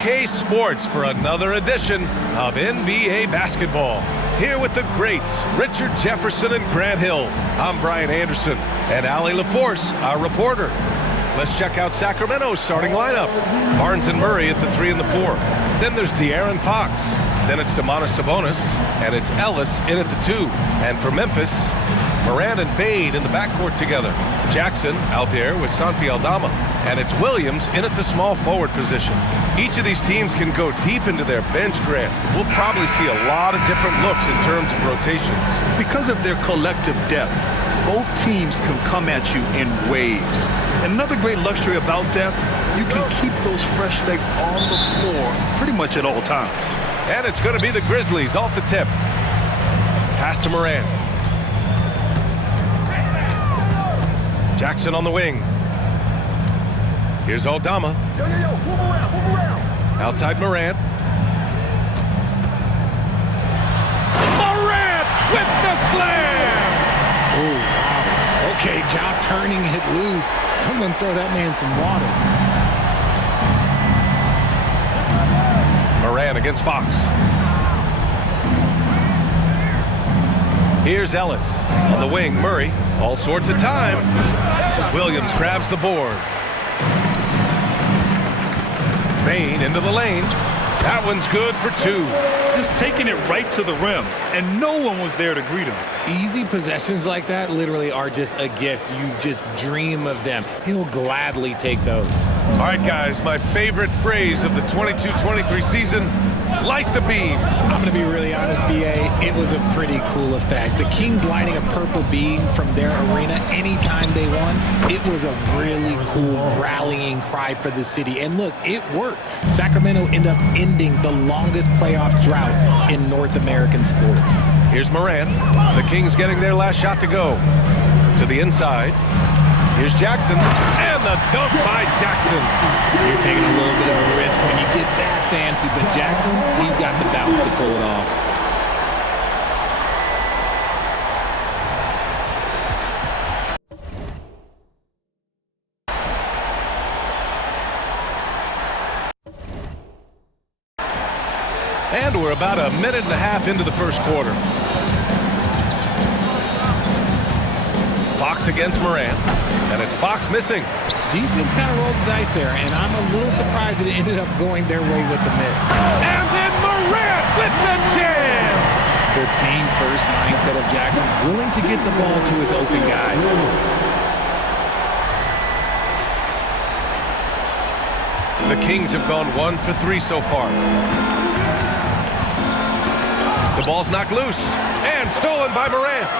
K Sports for another edition of NBA basketball. Here with the greats, Richard Jefferson and Grant Hill. I'm Brian Anderson and Allie LaForce, our reporter. Let's check out Sacramento's starting lineup. Barnes and Murray at the 3 and the 4. Then there's De'Aaron Fox. Then it's Domantas Sabonis, and it's Ellis in at the 2. And for Memphis, Morant and Bane in the backcourt together. Jackson out there with Santi Aldama. And it's Williams in at the small forward position. Each of these teams can go deep into their bench, Grant. We'll probably see a lot of different looks in terms of rotations. Because of their collective depth, both teams can come at you in waves. And another great luxury about depth, you can keep those fresh legs on the floor pretty much at all times. And it's going to be the Grizzlies off the tip. Pass to Morant. Jackson on the wing. Here's Aldama. Move around. Outside Morant. Morant with the slam! Oh, wow. Okay, job turning it loose. Someone throw that man some water. Morant against Fox. Here's Ellis. On the wing, Murray. All sorts of time. Williams grabs the board. Bane into the lane. That one's good for 2. Just taking it right to the rim, and no one was there to greet him. Easy possessions like that literally are just a gift. You just dream of them. He'll gladly take those. All right, guys, my favorite phrase of the 22-23 season, light the beam. I'm going to be really honest, B.A., it was a pretty cool effect. The Kings lighting a purple beam from their arena anytime they won, it was a really cool rallying cry for the city. And look, it worked. Sacramento ended up ending the longest playoff drought in North American sports. Here's Morant. The Kings getting their last shot to go. To the inside. Here's Jackson. And the dunk by Jackson. You're taking a little bit of a risk when you get that fancy, but Jackson, he's got the bounce to pull it off. And we're about a minute and a half into the first quarter. Fox against Morant. And it's Fox missing. Defense kind of rolled the dice there, and I'm a little surprised that it ended up going their way with the miss. And then Morant with the jam! The team-first mindset of Jackson, willing to get the ball to his open guys. The Kings have gone 1 for 3 so far. The ball's knocked loose and stolen by Morant.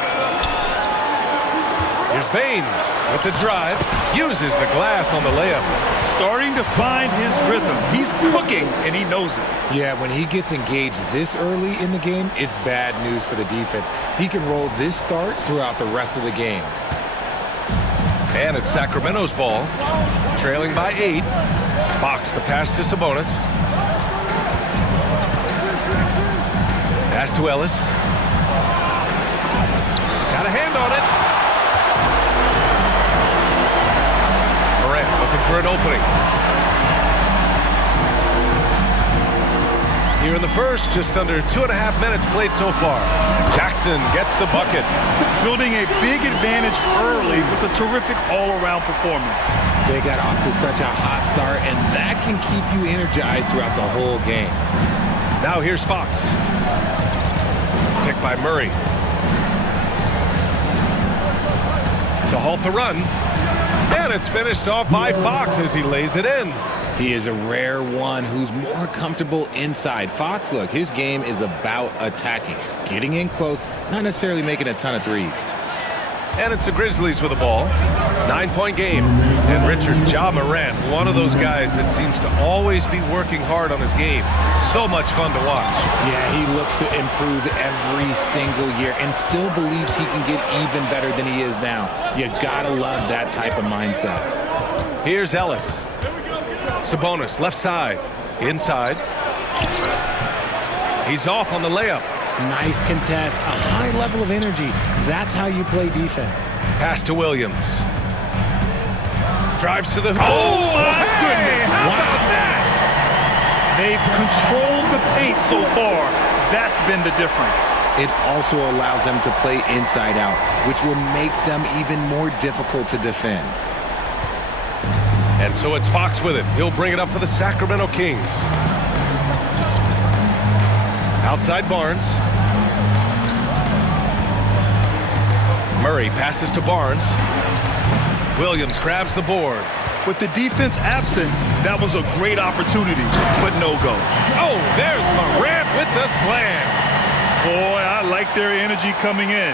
Here's Bane with the drive. Uses the glass on the layup. Starting to find his rhythm. He's cooking, and he knows it. Yeah, when he gets engaged this early in the game, it's bad news for the defense. He can roll this start throughout the rest of the game. And it's Sacramento's ball. Trailing by 8. Fox the pass to Sabonis. Pass to Ellis. Got a hand on it. Morant looking for an opening. Here in the first, just under 2.5 minutes played so far. Jackson gets the bucket. Building a big advantage early with a terrific all-around performance. They got off to such a hot start, and that can keep you energized throughout the whole game. Now here's Fox. Picked by Murray. To halt the run. And it's finished off by Fox as he lays it in. He is a rare one who's more comfortable inside. Fox, look, his game is about attacking, getting in close, not necessarily making a ton of threes. And it's the Grizzlies with the ball. 9-point game. And Richard, Ja Morant, one of those guys that seems to always be working hard on his game. So much fun to watch. Yeah, he looks to improve every single year and still believes he can get even better than he is now. You gotta love that type of mindset. Here's Ellis. Sabonis, left side. Inside. He's off on the layup. Nice contest, a high level of energy. That's how you play defense. Pass to Williams. Drives to the hoop. Oh, my goodness. How Wow. about that? They've controlled the paint so far. That's been the difference. It also allows them to play inside out, which will make them even more difficult to defend. And so it's Fox with it. He'll bring it up for the Sacramento Kings. Outside Barnes. Murray passes to Barnes. Williams grabs the board. With the defense absent, that was a great opportunity, but no go. Oh, there's Morant with the slam. Boy, I like their energy coming in.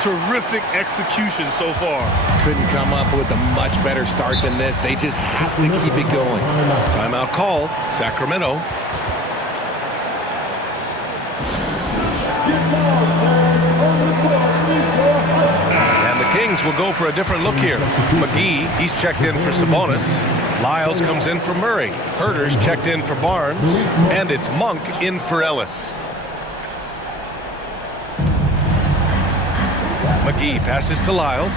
Terrific execution so far. Couldn't come up with a much better start than this. They just have to keep it going. Timeout call, Sacramento. And the Kings will go for a different look here. McGee, he's checked in for Sabonis. Lyles comes in for Murray. Herter's checked in for Barnes. And it's Monk in for Ellis. McGee passes to Lyles.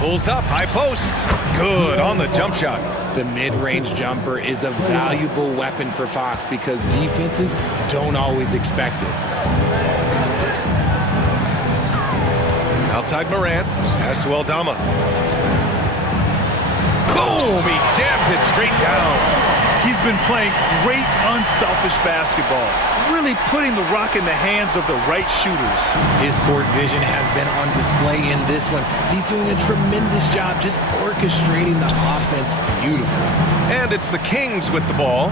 Pulls up, high post. Good on the jump shot. The mid-range jumper is a valuable weapon for Fox because defenses don't always expect it. Outside Morant, pass to Aldama. Boom! He jams it straight down. He's been playing great, unselfish basketball, really putting the rock in the hands of the right shooters. His court vision has been on display in this one. He's doing a tremendous job just orchestrating the offense beautifully. And it's the Kings with the ball.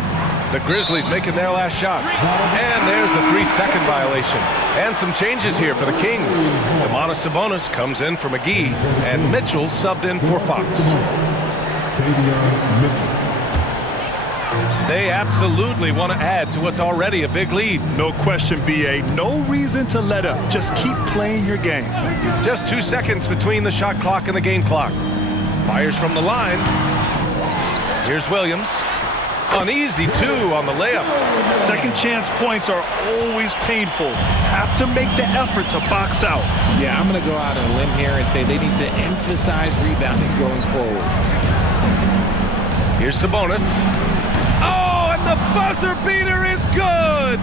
The Grizzlies making their last shot. And there's a 3-second violation. And some changes here for the Kings. Domantas Sabonis comes in for McGee, and Mitchell subbed in for Fox. They absolutely want to add to what's already a big lead. No question, B.A. No reason to let up. Just keep playing your game. Just 2 seconds between the shot clock and the game clock. Fires from the line. Here's Williams. Uneasy, too, on the layup. Second chance points are always painful. Have to make the effort to box out. Yeah, I'm going to go out on a limb here and say they need to emphasize rebounding going forward. Here's Sabonis. Oh, and the buzzer beater is good!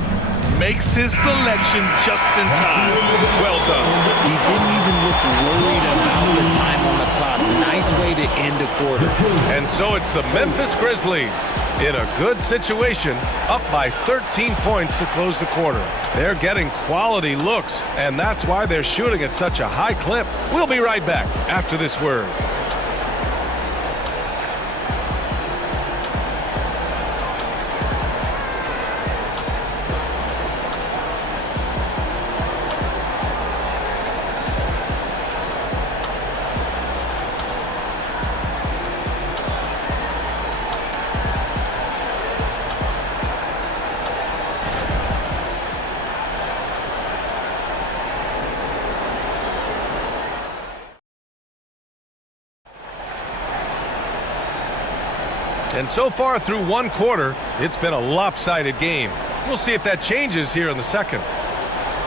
Makes his selection just in time. Well done. He didn't even look worried about the time on the clock. Nice way to end a quarter. And so it's the Memphis Grizzlies in a good situation, up by 13 points to close the quarter. They're getting quality looks, and that's why they're shooting at such a high clip. We'll be right back after this word. And so far through one quarter, it's been a lopsided game. We'll see if that changes here in the second.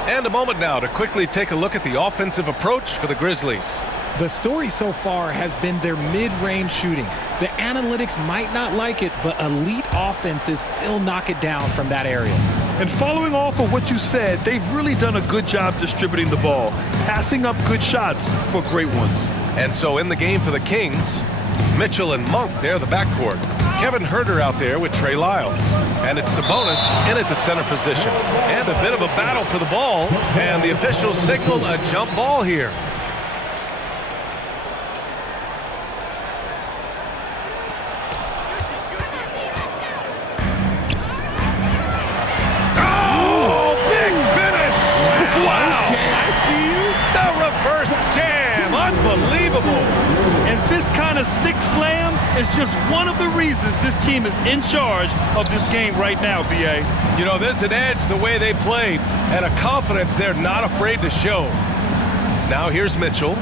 And a moment now to quickly take a look at the offensive approach for the Grizzlies. The story so far has been their mid-range shooting. The analytics might not like it, but elite offenses still knock it down from that area. And following off of what you said, they've really done a good job distributing the ball, passing up good shots for great ones. And so in the game for the Kings, Mitchell and Monk, they're the backcourt. Kevin Herter out there with Trey Lyles. And it's Sabonis in at the center position. And a bit of a battle for the ball. And the officials signal a jump ball here. Oh, big finish! Wow! Okay, I see you. The reverse jam! Unbelievable! And this kind of sixth slam is just one of the reasons this team is in charge of this game right now, B.A. You know, there's an edge the way they played and a confidence they're not afraid to show. Now here's Mitchell.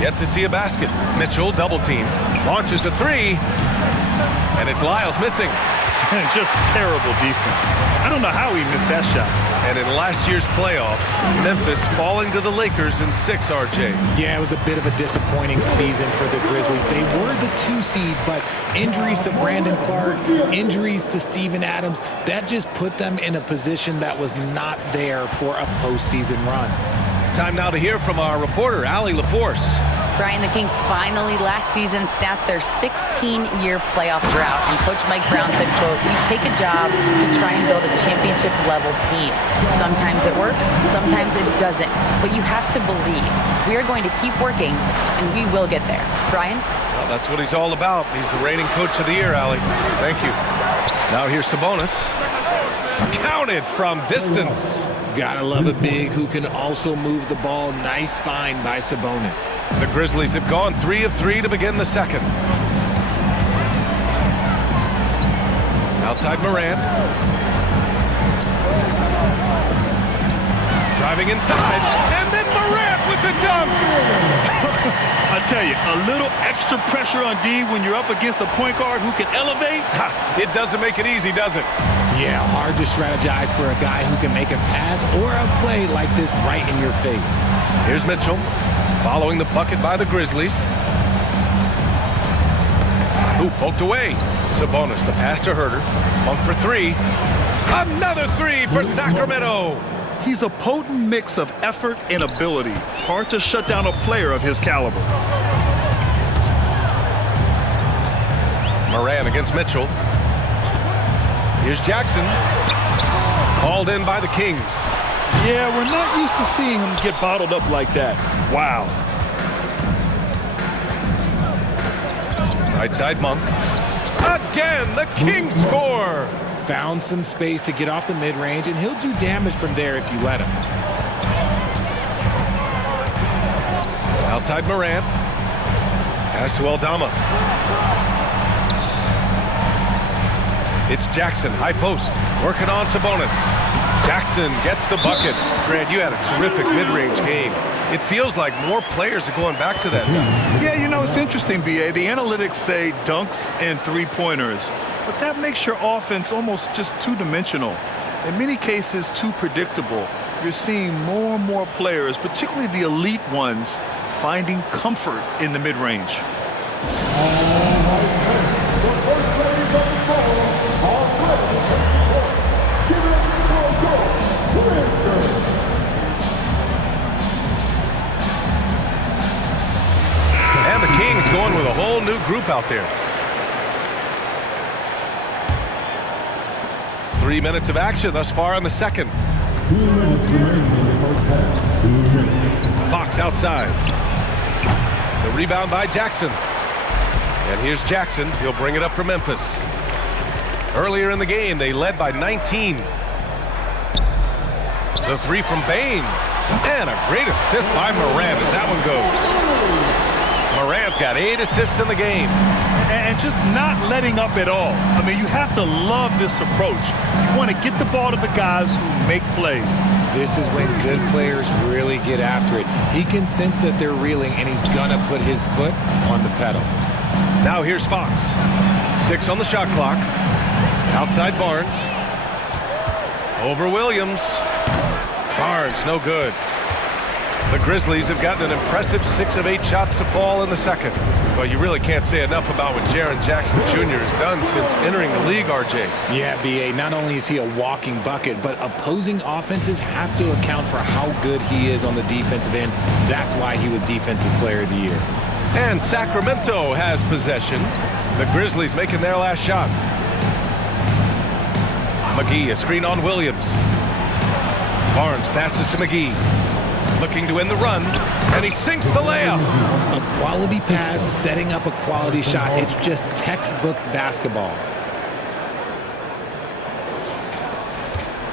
Yet to see a basket. Mitchell, double team. Launches a three. And it's Lyles missing. Just terrible defense. I don't know how he missed that shot. And in last year's playoffs, Memphis falling to the Lakers in 6, RJ. Yeah, it was a bit of a disappointing season for the Grizzlies. They were the 2 seed, but injuries to Brandon Clark, injuries to Steven Adams, that just put them in a position that was not there for a postseason run. Time now to hear from our reporter, Allie LaForce. Brian, the Kings finally last season snapped their 16-year playoff drought, and Coach Mike Brown said, quote, "You take a job to try and build a championship-level team. Sometimes it works, sometimes it doesn't, but you have to believe. We are going to keep working, and we will get there." Brian? Well, that's what he's all about. He's the reigning coach of the year, Allie. Thank you. Now here's Sabonis. Counted from distance. Gotta love a big who can also move the ball. Nice find by Sabonis. The Grizzlies have gone 3 of 3 to begin the second. Outside Morant. Driving inside, and then Morant with the dunk. I tell you, a little extra pressure on D when you're up against a point guard who can elevate. It doesn't make it easy, does it? Yeah, hard to strategize for a guy who can make a pass or a play like this right in your face. Here's Mitchell, following the bucket by the Grizzlies. Ooh, poked away. Sabonis, the pass to Herter. Pump for 3. Another 3 for Sacramento. He's a potent mix of effort and ability. Hard to shut down a player of his caliber. Morant against Mitchell. Here's Jackson. Called in by the Kings. Yeah, we're not used to seeing him get bottled up like that. Wow. Right side Monk. Again, the Kings score. Found some space to get off the mid-range, and he'll do damage from there if you let him. Outside Morant. Pass to Aldama. It's Jackson, high post, working on Sabonis. Jackson gets the bucket. Grant, you had a terrific mid-range game. It feels like more players are going back to that now. Yeah, you know, it's interesting, B.A. The analytics say dunks and three-pointers, but that makes your offense almost just two-dimensional. In many cases, too predictable. You're seeing more and more players, particularly the elite ones, finding comfort in the mid-range. And the Kings going with a whole new group out there. 3 minutes of action thus far in the second. 2 minutes remaining in the first half. 2 minutes. Fox outside. The rebound by Jackson. And here's Jackson. He'll bring it up for Memphis. Earlier in the game, they led by 19. The 3 from Bane. And a great assist by Morant as that one goes. Morant's got 8 assists in the game. And just not letting up at all. I mean, you have to love this approach. You want to get the ball to the guys who make plays. This is when good players really get after it. He can sense that they're reeling, and he's going to put his foot on the pedal. Now here's Fox. 6 on the shot clock. Outside Barnes. Over Williams. Barnes, no good. The Grizzlies have gotten an impressive 6 of 8 shots to fall in the second. But you really can't say enough about what Jaren Jackson Jr. has done since entering the league, RJ. Yeah, B.A., not only is he a walking bucket, but opposing offenses have to account for how good he is on the defensive end. That's why he was Defensive Player of the Year. And Sacramento has possession. The Grizzlies making their last shot. McGee, a screen on Williams. Barnes passes to McGee. Looking to end the run, and he sinks the layup. A quality pass, setting up a quality shot. It's just textbook basketball.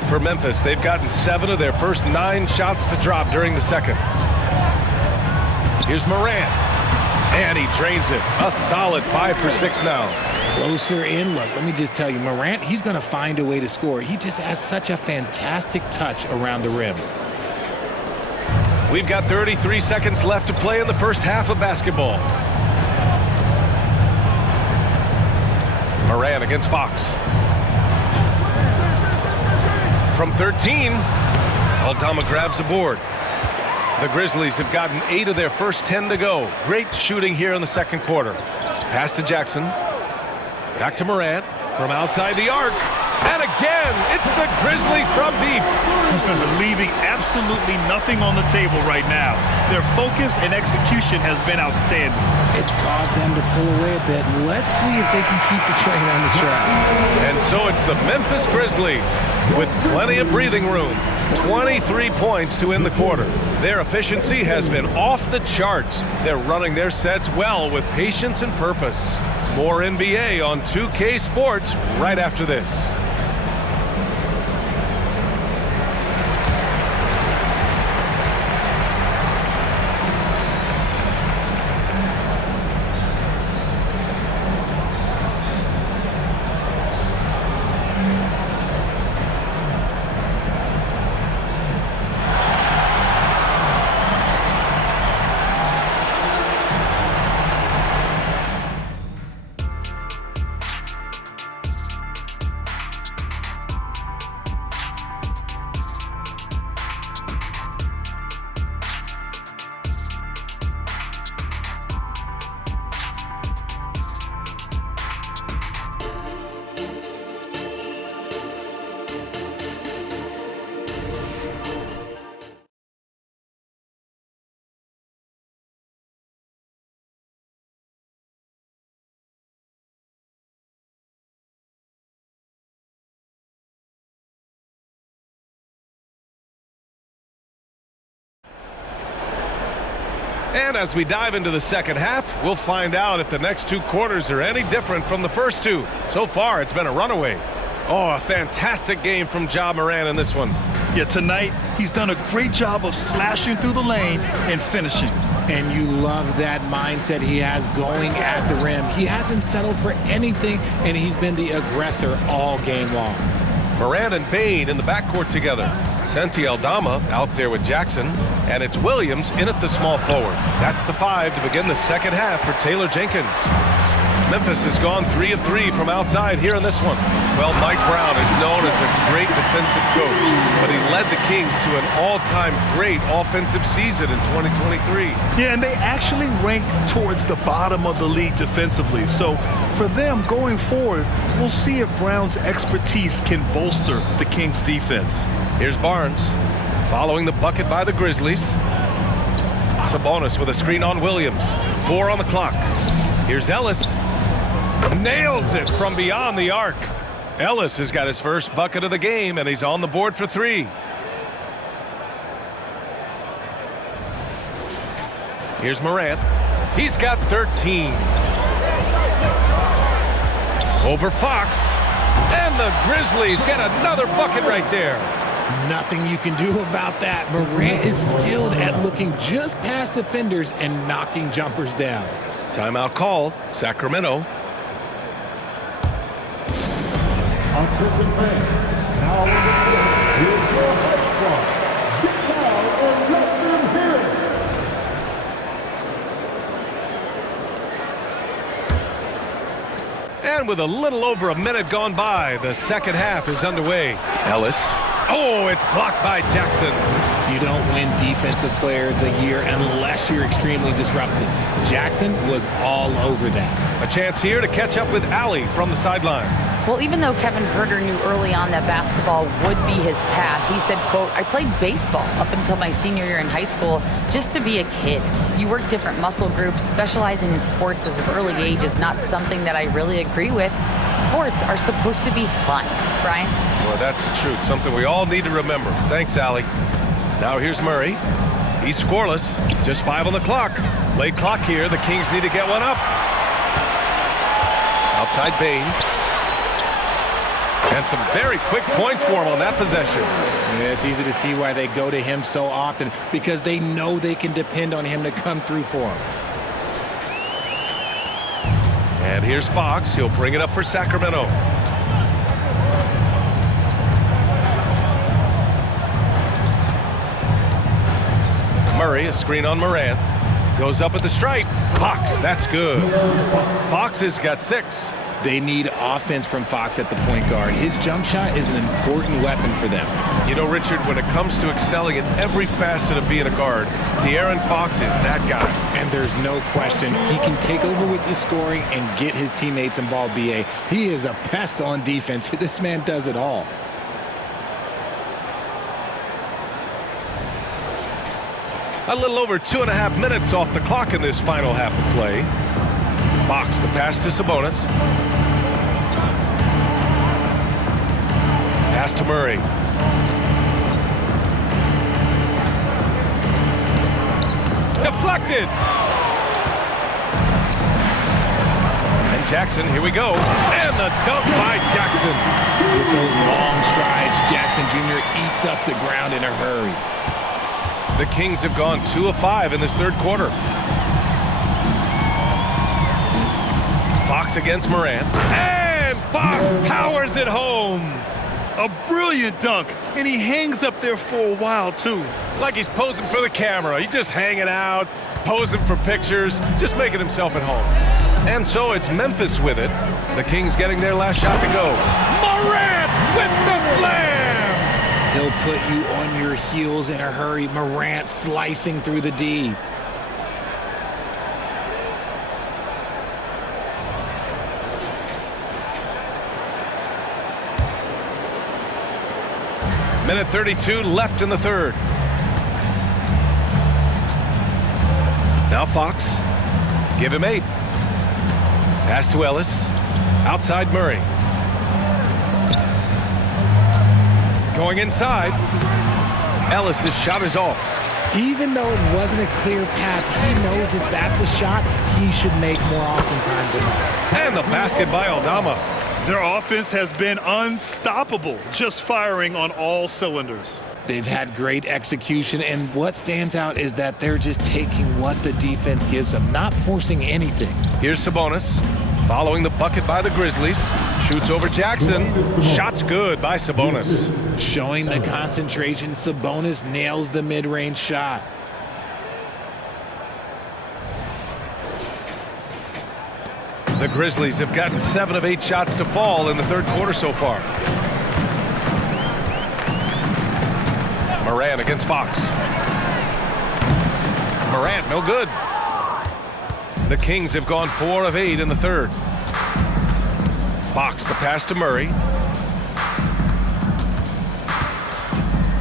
For Memphis, they've gotten 7 of their first 9 shots to drop during the second. Here's Morant, and he drains it. A solid 5 for 6 now. Closer in look. Let me just tell you, Morant, he's going to find a way to score. He just has such a fantastic touch around the rim. We've got 33 seconds left to play in the first half of basketball. Morant against Fox. From 13, Aldama grabs the board. The Grizzlies have gotten 8 of their first 10 to go. Great shooting here in the second quarter. Pass to Jackson. Back to Morant from outside the arc. And again, it's the Grizzlies from deep. Leaving absolutely nothing on the table right now. Their focus and execution has been outstanding. It's caused them to pull away a bit. Let's see if they can keep the train on the tracks. And so it's the Memphis Grizzlies with plenty of breathing room. 23 points to end the quarter. Their efficiency has been off the charts. They're running their sets well with patience and purpose. More NBA on 2K Sports right after this. And as we dive into the second half, we'll find out if the next 2 quarters are any different from the first 2. So far, it's been a runaway. Oh, a fantastic game from Ja Morant in this one. Yeah, tonight, he's done a great job of slashing through the lane and finishing. And you love that mindset he has going at the rim. He hasn't settled for anything, and he's been the aggressor all game long. Morant and Bain in the backcourt together. Santi Aldama out there with Jackson. And it's Williams in at the small forward. That's the 5 to begin the second half for Taylor Jenkins. Memphis has gone 3 of 3 from outside here in this one. Well, Mike Brown is known as a great defensive coach, but he led the Kings to an all-time great offensive season in 2023. Yeah, and they actually ranked towards the bottom of the league defensively. So for them going forward, we'll see if Brown's expertise can bolster the Kings defense. Here's Barnes. Following the bucket by the Grizzlies. Sabonis with a screen on Williams. 4 on the clock. Here's Ellis. Nails it from beyond the arc. Ellis has got his first bucket of the game, and he's on the board for 3. Here's Morant. He's got 13. Over Fox. And the Grizzlies get another bucket right there. Nothing you can do about that. Morant is skilled at looking just past defenders and knocking jumpers down. Timeout call, Sacramento. Offensive fans, now on the field, here's your head coach. Get down and let them hear it. And with a little over a minute gone by, the second half is underway. Ellis. Oh, it's blocked by Jackson. You don't win Defensive Player of the Year unless you're extremely disruptive. Jackson was all over that. A chance here to catch up with Allie from the sideline. Well, even though Kevin Huerter knew early on that basketball would be his path, he said, quote, I played baseball up until my senior year in high school just to be a kid. You work different muscle groups. Specializing in sports as an early age is not something that I really agree with. Sports are supposed to be fun. Brian? Well, that's the truth. Something we all need to remember. Thanks, Allie. Now here's Murray. He's scoreless. Just 5 on the clock. Late clock here. The Kings need to get one up. Outside Bain. And some very quick points for him on that possession. Yeah, it's easy to see why they go to him so often, because they know they can depend on him to come through for them. And here's Fox. He'll bring it up for Sacramento. Murray, a screen on Morant. Goes up at the stripe. Fox, that's good. Fox has got 6. They need offense from Fox at the point guard. His jump shot is an important weapon for them. You know, Richard, when it comes to excelling in every facet of being a guard, De'Aaron Fox is that guy. And there's no question he can take over with the scoring and get his teammates involved, B.A. He is a pest on defense. This man does it all. A little over 2.5 minutes off the clock in this final half of play. Fox, the pass to Sabonis. Pass to Murray. Deflected. And Jackson, here we go. And the dunk by Jackson. With those long strides, Jackson Jr. eats up the ground in a hurry. The Kings have gone 2 of 5 in this third quarter. Fox against Morant. And Fox powers it home. A brilliant dunk, and he hangs up there for a while, too. Like he's posing for the camera. He's just hanging out, posing for pictures, just making himself at home. And so it's Memphis with it. The Kings getting their last shot to go. Morant with the slam! He'll put you on your heels in a hurry. Morant slicing through the D. Minute 32 left in the third. Now Fox. Give him 8. Pass to Ellis. Outside Murray. Going inside. Ellis' shot is off. Even though it wasn't a clear path, he knows that that's a shot he should make more oftentimes than not. And the basket by Aldama. Their offense has been unstoppable, just firing on all cylinders. They've had great execution, and what stands out is that they're just taking what the defense gives them, not forcing anything. Here's Sabonis, following the bucket by the Grizzlies. Shoots over Jackson. Shot's good by Sabonis. Showing the concentration, Sabonis nails the mid-range shot. The Grizzlies have gotten 7 of 8 shots to fall in the third quarter so far. Morant against Fox. Morant, no good. The Kings have gone 4 of 8 in the third. Fox, the pass to Murray.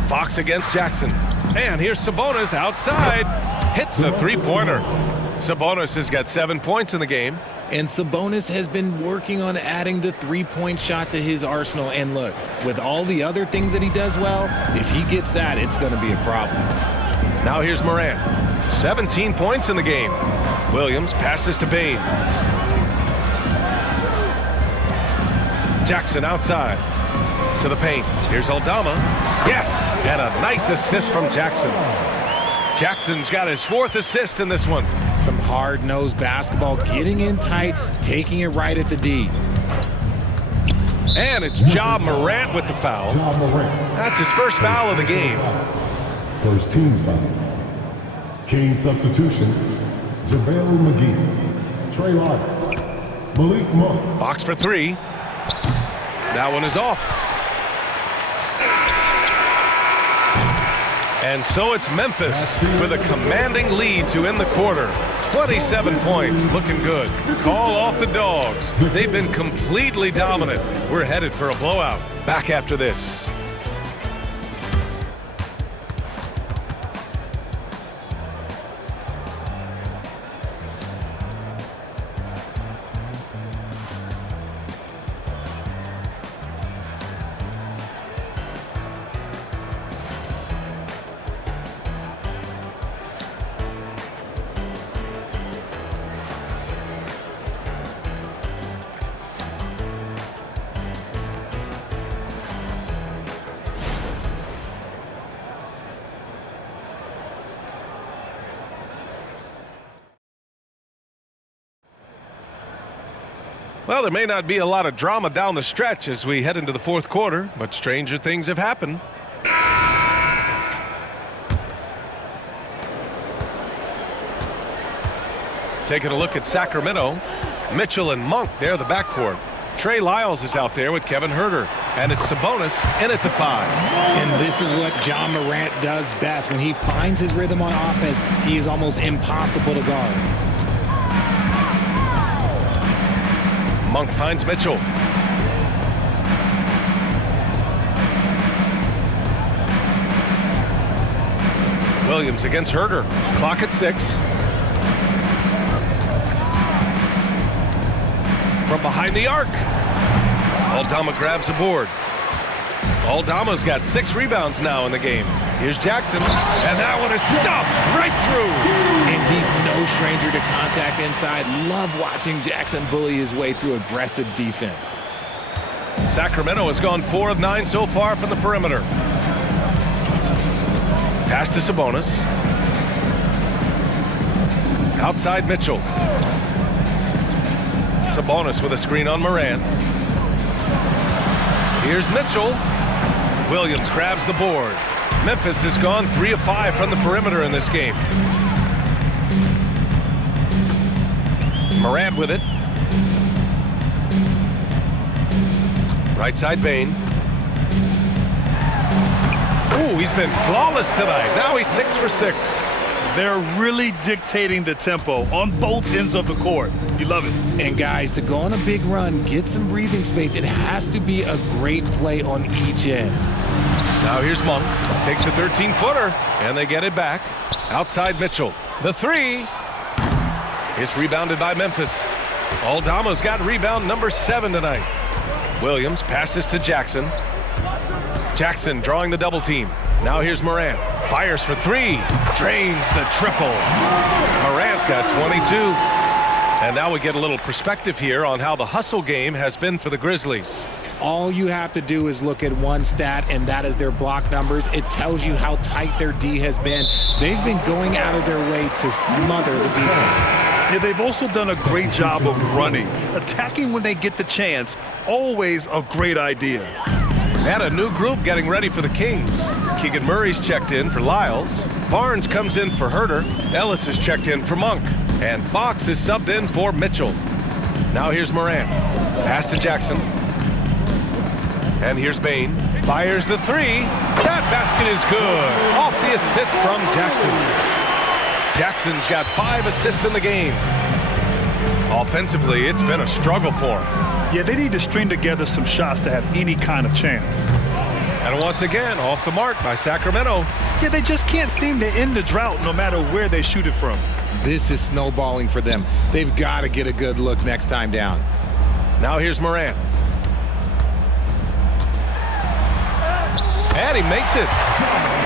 Fox against Jackson. And here's Sabonis outside. Hits a three-pointer. Sabonis has got 7 points in the game. And Sabonis has been working on adding the three-point shot to his arsenal. And look, with all the other things that he does well, if he gets that, it's going to be a problem. Now here's Morant. 17 points in the game. Williams passes to Bain. Jackson outside to the paint. Here's Aldama. Yes! And a nice assist from Jackson. Jackson's got his 4th assist in this one. Some hard-nosed basketball, getting in tight, taking it right at the D. And it's Ja Morant with the foul. Ja Morant. That's his first foul of the game. First team foul. King substitution. JaVale McGee. Trey Lyles. Malik Monk. Fox for 3. That one is off. And so it's Memphis with a commanding lead to end the quarter. 27 points, looking good. Call off the Dogs. They've been completely dominant. We're headed for a blowout. Back after this. Well, there may not be a lot of drama down the stretch as we head into the fourth quarter, but stranger things have happened. Taking a look at Sacramento. Mitchell and Monk, they're the backcourt. Trey Lyles is out there with Kevin Huerter. And it's Sabonis in at the 5. And this is what John Morant does best. When he finds his rhythm on offense, he is almost impossible to guard. Monk finds Mitchell. Williams against Huerter. Clock at 6. From behind the arc. Aldama grabs the board. Aldama's got 6 rebounds now in the game. Here's Jackson, and that one is stuffed right through. And he's no stranger to contact inside. Love watching Jackson bully his way through aggressive defense. Sacramento has gone 4 of 9 so far from the perimeter. Pass to Sabonis. Outside Mitchell. Sabonis with a screen on Morant. Here's Mitchell. Williams grabs the board. Memphis has gone 3 of 5 from the perimeter in this game. Morant with it. Right side Bane. Ooh, he's been flawless tonight. Now he's 6 for 6. They're really dictating the tempo on both ends of the court. You love it. And guys, to go on a big run, get some breathing space, it has to be a great play on each end. Now here's Monk. Takes a 13-footer, and they get it back. Outside Mitchell. The 3. It's rebounded by Memphis. Aldama's got rebound number 7 tonight. Williams passes to Jackson. Jackson drawing the double team. Now here's Morant. Fires for 3. Drains the triple. Morant's got 22. And now we get a little perspective here on how the hustle game has been for the Grizzlies. All you have to do is look at one stat, and that is their block numbers. It tells you how tight their D has been. They've been going out of their way to smother the defense. Yeah, they've also done a great job of running. Attacking when they get the chance, always a great idea. And a new group getting ready for the Kings. Keegan Murray's checked in for Lyles. Barnes comes in for Huerter. Ellis is checked in for Monk. And Fox is subbed in for Mitchell. Now here's Morant. Pass to Jackson. And here's Bane. Fires the 3. That basket is good. Off the assist from Jackson. Jackson's got 5 assists in the game. Offensively, it's been a struggle for him. Yeah, they need to string together some shots to have any kind of chance. And once again, off the mark by Sacramento. Yeah, they just can't seem to end the drought no matter where they shoot it from. This is snowballing for them. They've got to get a good look next time down. Now here's Morant. And he makes it.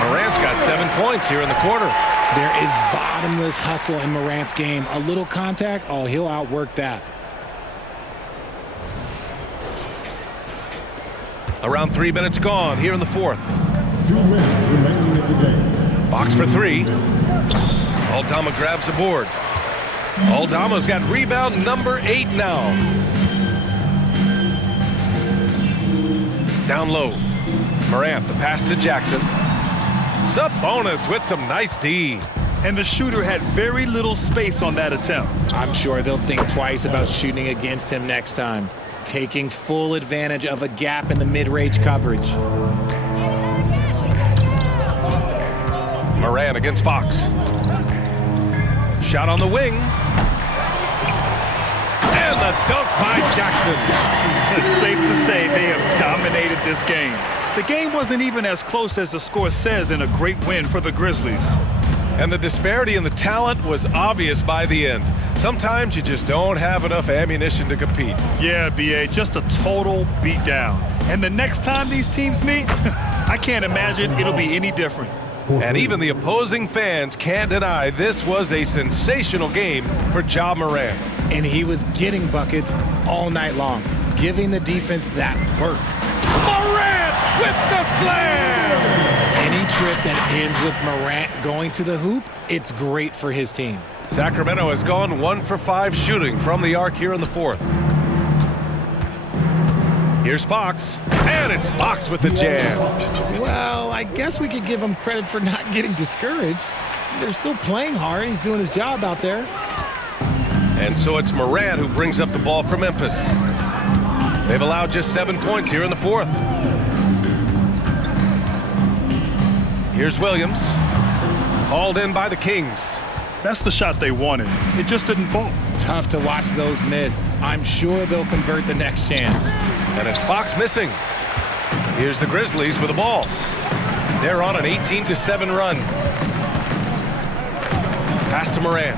Morant's got 7 points here in the quarter. There is bottomless hustle in Morant's game. A little contact, oh, he'll outwork that. Around 3 minutes gone here in the 4th. 2 minutes remaining in the game. Fox for 3. Aldama grabs the board. Aldama's got rebound number 8 now. Down low. Morant, the pass to Jackson. Sabonis with some nice D. And the shooter had very little space on that attempt. I'm sure they'll think twice about shooting against him next time. Taking full advantage of a gap in the mid-range coverage. Morant against Fox. Shot on the wing. And the dunk by Jackson. It's safe to say they have dominated this game. The game wasn't even as close as the score says in a great win for the Grizzlies. And the disparity in the talent was obvious by the end. Sometimes you just don't have enough ammunition to compete. Yeah, B.A., just a total beatdown. And the next time these teams meet, I can't imagine it'll be any different. And even the opposing fans can't deny this was a sensational game for Ja Morant. And he was getting buckets all night long, giving the defense that work. Morant with the slam! Any trip that ends with Morant going to the hoop, it's great for his team. Sacramento has gone 1 for 5 shooting from the arc here in the 4th. Here's Fox, and it's Fox with the jam. Well, I guess we could give him credit for not getting discouraged. They're still playing hard. He's doing his job out there. And so it's Moran who brings up the ball for Memphis. They've allowed just 7 points here in the fourth. Here's Williams, hauled in by the Kings. That's the shot they wanted. It just didn't fall. Tough to watch those miss. I'm sure they'll convert the next chance. And it's Fox missing. Here's the Grizzlies with the ball. They're on an 18-7 run. Pass to Moran.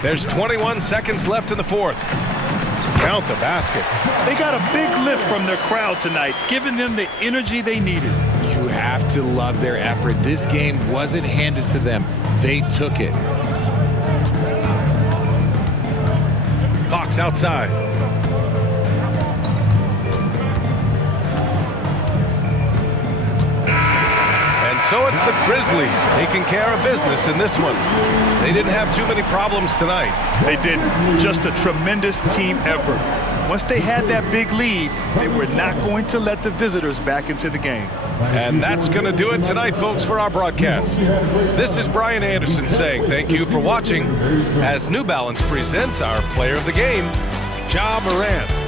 There's 21 seconds left in the fourth. Count the basket. They got a big lift from their crowd tonight, giving them the energy they needed. You have to love their effort. This game wasn't handed to them. They took it. Fox outside. And so it's the Grizzlies taking care of business in this one. They didn't have too many problems tonight. They didn't. Just a tremendous team effort. Once they had that big lead, they were not going to let the visitors back into the game. And that's going to do it tonight, folks, for our broadcast. This is Brian Anderson saying thank you for watching as New Balance presents our player of the game, Ja Morant.